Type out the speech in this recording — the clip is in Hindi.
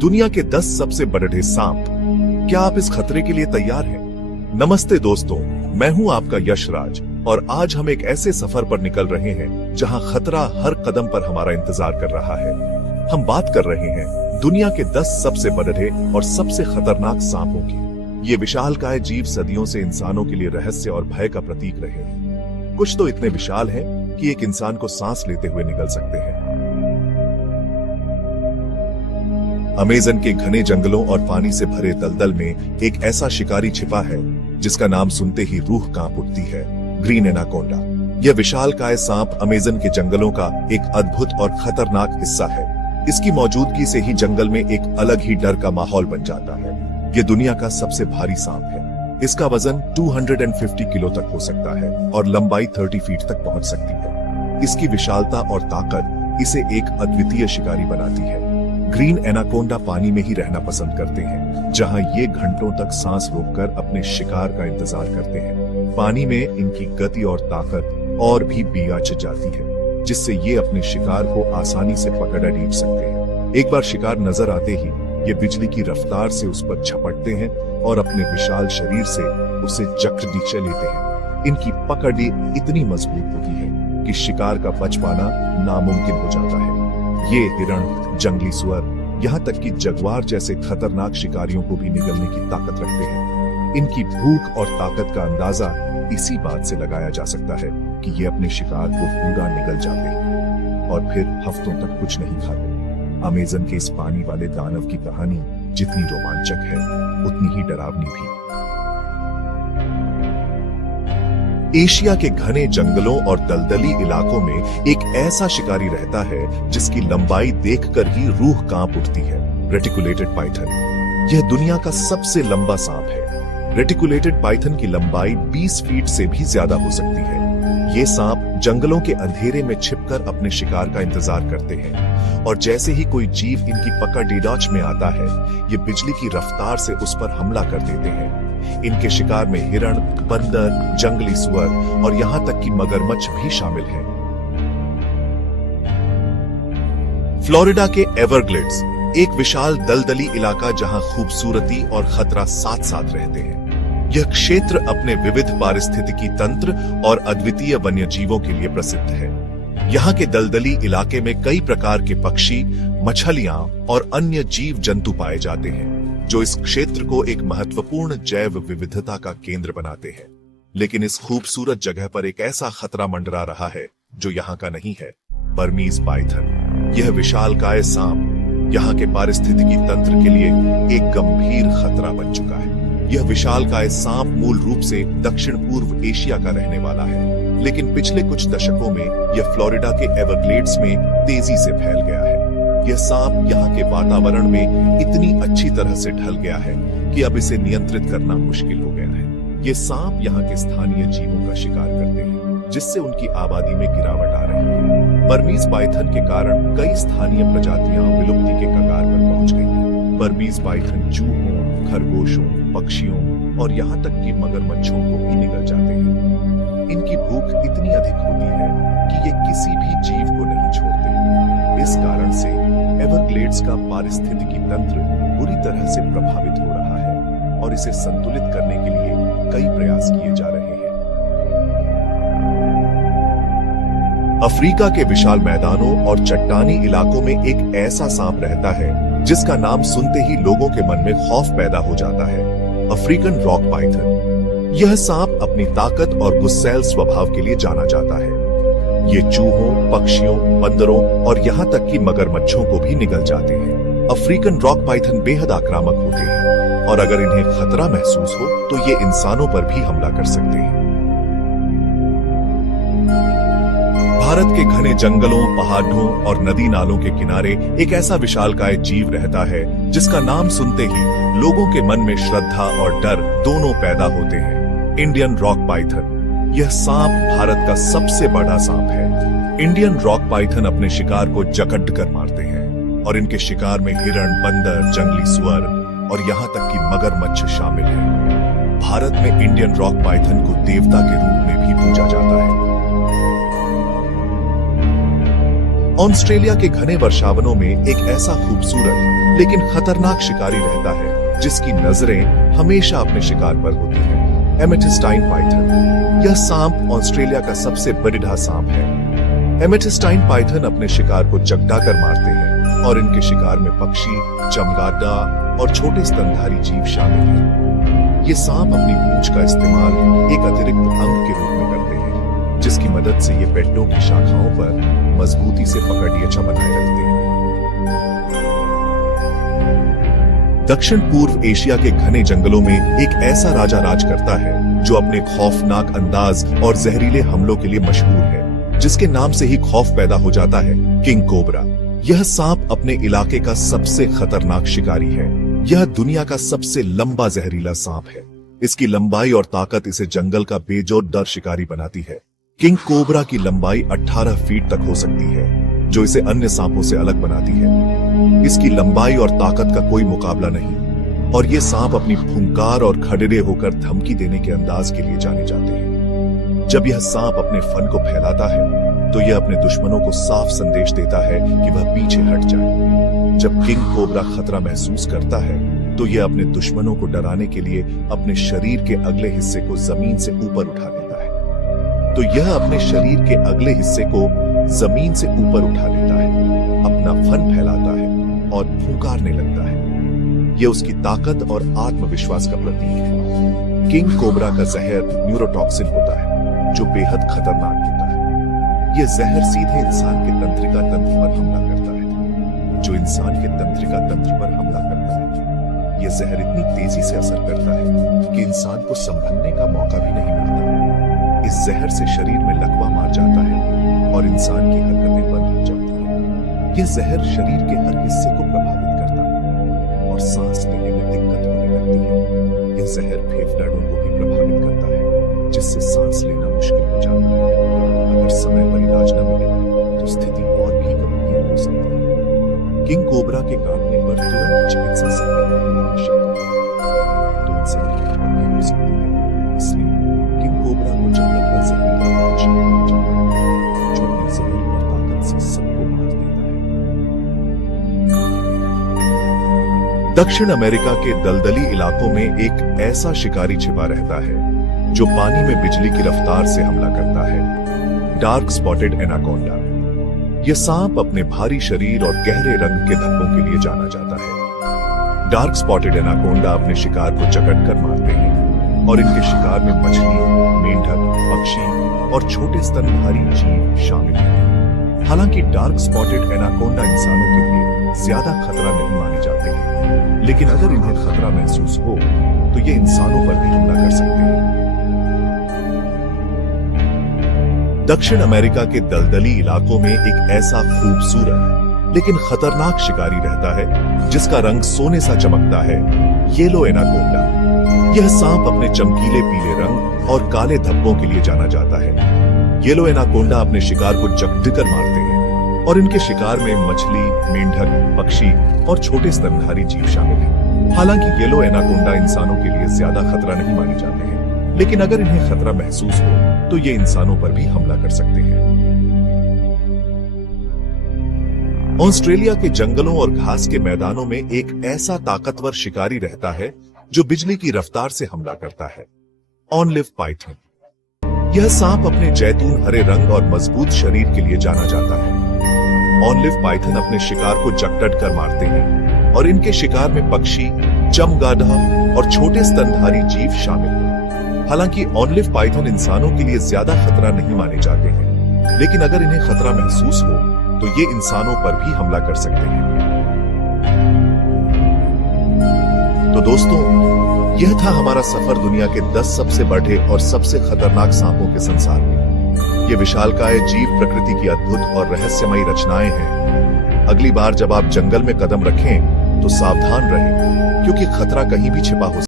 दुनिया के 10 सबसे बड़े सांप। क्या आप इस खतरे के लिए तैयार हैं? नमस्ते दोस्तों, मैं हूं आपका यशराज और आज हम एक ऐसे सफर पर निकल रहे हैं जहां खतरा हर कदम पर हमारा इंतजार कर रहा है। हम बात कर रहे हैं दुनिया के 10 सबसे बड़े और सबसे खतरनाक सांपों की। ये विशालकाय जीव सदियों से इंसानों के लिए रहस्य और भय का प्रतीक रहे हैं। कुछ तो इतने विशाल हैं कि एक इंसान को सांस लेते हुए निगल सकते हैं। अमेज़न के घने जंगलों और पानी से भरे दलदल में एक ऐसा शिकारी छिपा है जिसका नाम सुनते ही रूह कांप उठती है, ग्रीन एनाकोंडा। यह विशालकाय सांप अमेज़न के जंगलों का एक अद्भुत और खतरनाक हिस्सा है। इसकी मौजूदगी से ही जंगल में एक अलग ही डर का माहौल बन जाता है। यह दुनिया का सबसे भारी सांप है। इसका वजन 250 किलो तक हो सकता है और लंबाई 30 फीट तक पहुंच सकती है। इसकी विशालता और ताकत इसे एक अद्वितीय शिकारी बनाती है। ग्रीन एनाकोंडा पानी में ही रहना पसंद करते हैं, जहां ये घंटों तक सांस रोककर अपने शिकार का इंतजार करते हैं। पानी में इनकी गति और ताकत और भी बियाच जाती है, जिससे ये अपने शिकार को आसानी से पकड़ लीप सकते हैं। एक बार शिकार नजर आते ही ये बिजली की रफ्तार से उस पर झपटते हैं और अपने विशाल शरीर से उसे जकड़ नीचे लेते हैं। इनकी पकड़ इतनी मजबूत होती है कि शिकार का बच पाना नामुमकिन हो जाता है। ये हिरण, जंगली सुअर, यहाँ तक कि जगुआर जैसे खतरनाक शिकारियों को भी निगलने की ताकत रखते हैं। इनकी भूख और ताकत का अंदाजा इसी बात से लगाया जा सकता है कि ये अपने शिकार को पूरा निगल जाते हैं और फिर हफ्तों तक कुछ नहीं खाते। अमेज़न के इस पानी वाले दानव की कहानी जितनी रोमांचक है, उतनी ही डरावनी भी। एशिया के घने जंगलों और दलदली इलाकों में एक ऐसा शिकारी रहता है जिसकी लंबाई देखकर ही रूह कांप उठती है, रेटिकुलेटेड पाइथन। यह दुनिया का सबसे लंबा सांप है। रेटिकुलेटेड पाइथन की लंबाई 20 फीट से भी ज्यादा हो सकती है। ये सांप जंगलों के अंधेरे में छिपकर अपने शिकार का इंतजार करते हैं और जैसे ही कोई जीव इनकी पकड़ डिडॉच में आता है, ये बिजली की रफ्तार से उस पर हमला कर देते हैं। इनके शिकार में हिरण, बंदर, जंगली सुअर और यहां तक कि मगरमच्छ भी शामिल हैं। फ्लोरिडा के एवरग्लेड्स एक विशाल दलदली इलाका जहां खूबसूरती और खतरा साथ साथ रहते हैं। यह क्षेत्र अपने विविध पारिस्थितिकी तंत्र और अद्वितीय वन्य जीवों के लिए प्रसिद्ध है। यहाँ के दलदली इलाके में कई प्रकार के पक्षी, मछलियां और अन्य जीव जंतु पाए जाते हैं, जो इस क्षेत्र को एक महत्वपूर्ण जैव विविधता का केंद्र बनाते हैं। लेकिन इस खूबसूरत जगह पर एक ऐसा खतरा मंडरा रहा है जो यहाँ का नहीं है, बर्मीज पाइथन। यह विशालकाय सांप यहाँ के पारिस्थितिकी तंत्र के लिए एक गंभीर खतरा बन चुका है। यह विशालकाय सांप मूल रूप से दक्षिण पूर्व एशिया का रहने वाला है, लेकिन पिछले कुछ दशकों में यह फ्लोरिडा के एवरग्लेड्स में तेजी से फैल गया है। यह सांप यहाँ के वातावरण में इतनी अच्छी तरह से ढल गया है कि अब इसे नियंत्रित करना मुश्किल हो गया है। ये सांप यहाँ के स्थानीय जीवों का शिकार करते हैं, जिससे उनकी आबादी में गिरावट आ रही है। बर्मीज पाइथन के कारण कई स्थानीय प्रजातियां विलुप्ति के कगार पर पहुंच गई हैं। बर्मीज पाइथन चूहों, खरगोशों, पक्षियों और यहाँ तक कि मगरमच्छों को भी निगल जाते हैं। इनकी भूख इतनी अधिक होती है कि ये किसी भी जीव को नहीं छोड़ते। इस कारण से एवरग्लेड्स का पारिस्थितिकी तंत्र बुरी तरह से प्रभावित हो रहा है और इसे संतुलित करने के लिए कई प्रयास किए जा रहे हैं। अफ्रीका के विशाल मैदानों और चट्टानी इलाकों में एक ऐसा सांप रहता है जिसका नाम सुनते ही लोगों के मन में खौफ पैदा हो जाता है, अफ्रीकन रॉक पाइथन। यह सांप अपनी ताकत और गुस्सैल स्वभाव के लिए जाना जाता है। ये चूहों, पक्षियों, बंदरों और यहाँ तक कि मगरमच्छों को भी निगल जाते हैं। अफ्रीकन रॉक पाइथन बेहद आक्रामक होते हैं और अगर इन्हें खतरा महसूस हो तो ये इंसानों पर भी हमला कर सकते हैं। भारत के घने जंगलों, पहाड़ों और नदी नालों के किनारे एक ऐसा विशालकाय जीव रहता है जिसका नाम सुनते ही लोगों के मन में श्रद्धा और डर दोनों पैदा होते हैं, इंडियन रॉक पाइथन। यह सांप भारत का सबसे बड़ा सांप है। इंडियन रॉक पाइथन अपने शिकार को जकड़ कर मारते हैं और इनके शिकार में हिरण, बंदर, जंगली सुअर और यहाँ तक कि मगरमच्छ शामिल है। भारत में इंडियन रॉक पाइथन को देवता के रूप में भी पूजा जाता है। ऑस्ट्रेलिया के घने वर्षावनों में एक ऐसा खूबसूरत लेकिन खतरनाक शिकारी रहता है जिसकी नजरें हमेशा अपने शिकार पर होती हैं। एमेथिस्टाइन पाइथन। यह सांप ऑस्ट्रेलिया का सबसे बड़ा सांप है। एमेथिस्टाइन पाइथन अपने शिकार को जगड़ा कर मारते हैं और इनके शिकार में पक्षी, चमगादड़ और छोटे स्तनधारी जीव शामिल हैं। ये सांप अपनी पूंछ का इस्तेमाल एक अतिरिक्त अंग के रूप में करते हैं, जिसकी मदद से ये पेड़ों की शाखाओं पर मजबूती से पकड़िया बनाए रखते हैं। दक्षिण पूर्व एशिया के घने जंगलों में एक ऐसा राजा राज करता है जो अपने खौफनाक अंदाज और जहरीले हमलों के लिए मशहूर है, जिसके नाम से ही खौफ पैदा हो जाता है, किंग कोबरा। यह सांप अपने इलाके का सबसे खतरनाक शिकारी है। यह दुनिया का सबसे लंबा जहरीला सांप है। इसकी लंबाई और ताकत इसे जंगल का बेजोड़ डर शिकारी बनाती है। किंग कोबरा की लंबाई 18 फीट तक हो सकती है, जो इसे अन्य सांपों से अलग बनाती है। इसकी लंबाई और ताकत का कोई मुकाबला नहीं, और ये सांप अपनी फुंकार और खड़ेरे होकर धमकी देने के अंदाज के लिए जाने जाते हैं। जब यह सांप अपने फन को फैलाता है, तो यह अपने दुश्मनों को साफ संदेश देता है कि वह पीछे हट जाए। जब किंग कोबरा खतरा महसूस करता है, तो यह अपने दुश्मनों को डराने के लिए अपने शरीर के अगले हिस्से को जमीन से ऊपर उठा लेता है। तो यह अपने शरीर के अगले हिस्से को जमीन से ऊपर उठा लेता है, अपना फन फैलाता है और फुंकारने लगता है। यह उसकी ताकत और आत्मविश्वास का प्रतीक है। किंग कोबरा का जहर न्यूरोटॉक्सिन होता है, जो बेहद खतरनाक होता है। यह जहर सीधे इंसान के तंत्रिका तंत्र पर हमला करता है, जो इंसान के तंत्रिका तंत्र पर हमला करता है। यह जहर इतनी तेजी से असर करता है कि इंसान को संभलने का मौका भी नहीं मिलता। इस जहर से शरीर में लकवा मार जाता है और इंसान की हरकतें बंद हो जाती हैं। यह जहर शरीर के हर हिस्से को प्रभावित करता है और सांस लेने में दिक्कत होने लगती है। यह जहर फेफड़ों को भी प्रभावित करता है, जिससे सांस लेना मुश्किल हो जाता है। अगर समय पर इलाज न मिले तो स्थिति और भी गंभीर हो सकती है। किंग कोबरा के काटने पर तुरंत चिकित्सा सेवा की आवश्यकता है, तो इनसे मृत्यु हो सकती है। इसलिए किंग कोबरा को जंगल का जहरीला बादशाह माना जाता है, जो अपनी जहर और ताकत से सबको मार देता है। दक्षिण अमेरिका के दलदली इलाकों में एक ऐसा शिकारी छिपा रहता है जो पानी में बिजली की रफ्तार से हमला करता है। Dark spotted anaconda. यह सांप अपने भारी शरीर और गहरे रंग के धब्बों के लिए जाना जाता है। डार्क स्पॉटेड एनाकोंडा अपने शिकार को जकड़ कर मारते हैं, और इनके शिकार में मछली, मेंढक, पक्षी और छोटे स्तनधारी जीव शामिल हैं। हालांकि डार्क स्पॉटेड एनाकोंडा इंसानों के लिए ज्यादा खतरा नहीं माने जाते हैं, लेकिन अगर इन्हें खतरा महसूस हो तो ये इंसानों पर भी हमला कर सकते हैं। दक्षिण अमेरिका के दलदली इलाकों में एक ऐसा खूबसूरत लेकिन खतरनाक शिकारी रहता है जिसका रंग सोने सा चमकता है, येलो एनाकोंडा। यह सांप अपने चमकीले पीले रंग और काले धब्बों के लिए जाना जाता है। येलो एनाकोंडा अपने शिकार को जकड़कर मारते हैं, और इनके शिकार में मछली, मेंढक, पक्षी और छोटे स्तनधारी जीव शामिल हैं। हालांकि येलो एनाकोंडा इंसानों के लिए ज्यादा खतरा नहीं माने जाते हैं, लेकिन अगर इन्हें खतरा महसूस हो तो ये इंसानों पर भी हमला कर सकते हैं। ऑस्ट्रेलिया के जंगलों और घास के मैदानों में एक ऐसा ताकतवर शिकारी रहता है जो बिजली की रफ्तार से हमला करता है, ऑनलिव पाइथन। यह सांप अपने जैतून हरे रंग और मजबूत शरीर के लिए जाना जाता है। ऑनलिव पाइथन अपने शिकार को जकड़ कर मारते हैं, और इनके शिकार में पक्षी, चमगादड़ और छोटे स्तनधारी जीव शामिल हैं। हालांकि ऑनलिव पाइथन इंसानों के लिए ज्यादा खतरा नहीं माने जाते हैं, लेकिन अगर इन्हें खतरा महसूस हो तो ये इंसानों पर भी हमला कर सकते हैं। तो दोस्तों, यह था हमारा सफर दुनिया के 10 सबसे बड़े और सबसे खतरनाक सांपों के संसार में। ये विशालकाय जीव प्रकृति की अद्भुत और रहस्यमयी रचनाएं हैं। अगली बार जब आप जंगल में कदम रखें तो सावधान रहें, क्योंकि खतरा कहीं भी छिपा हो